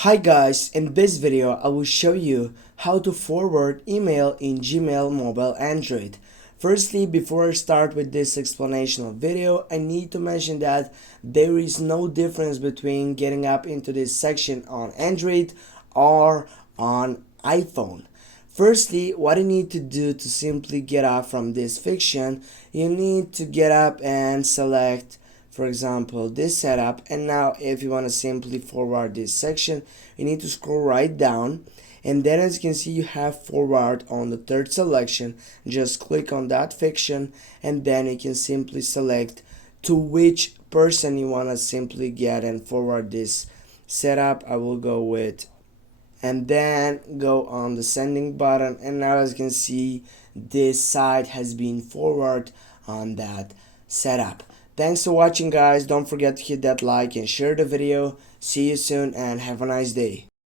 Hi guys, in this video I will show you how to forward email in Gmail Mobile Android. Firstly, before I start with this explanational video, I need to mention that there is no difference between getting up into this section on Android or on iPhone. Firstly, what you need to do to simply get up from this fiction, you need to get up and select, for example, this setup. And now if you want to simply forward this section, you need to scroll right down, and then as you can see you have forward on the third selection. Just click on that fiction and then you can simply select to which person you want to simply get and forward this setup. I will go with, and then go on the sending button, and now as you can see this site has been forwarded on that setup. Thanks for watching guys, don't forget to hit that like and share the video. See you soon and have a nice day.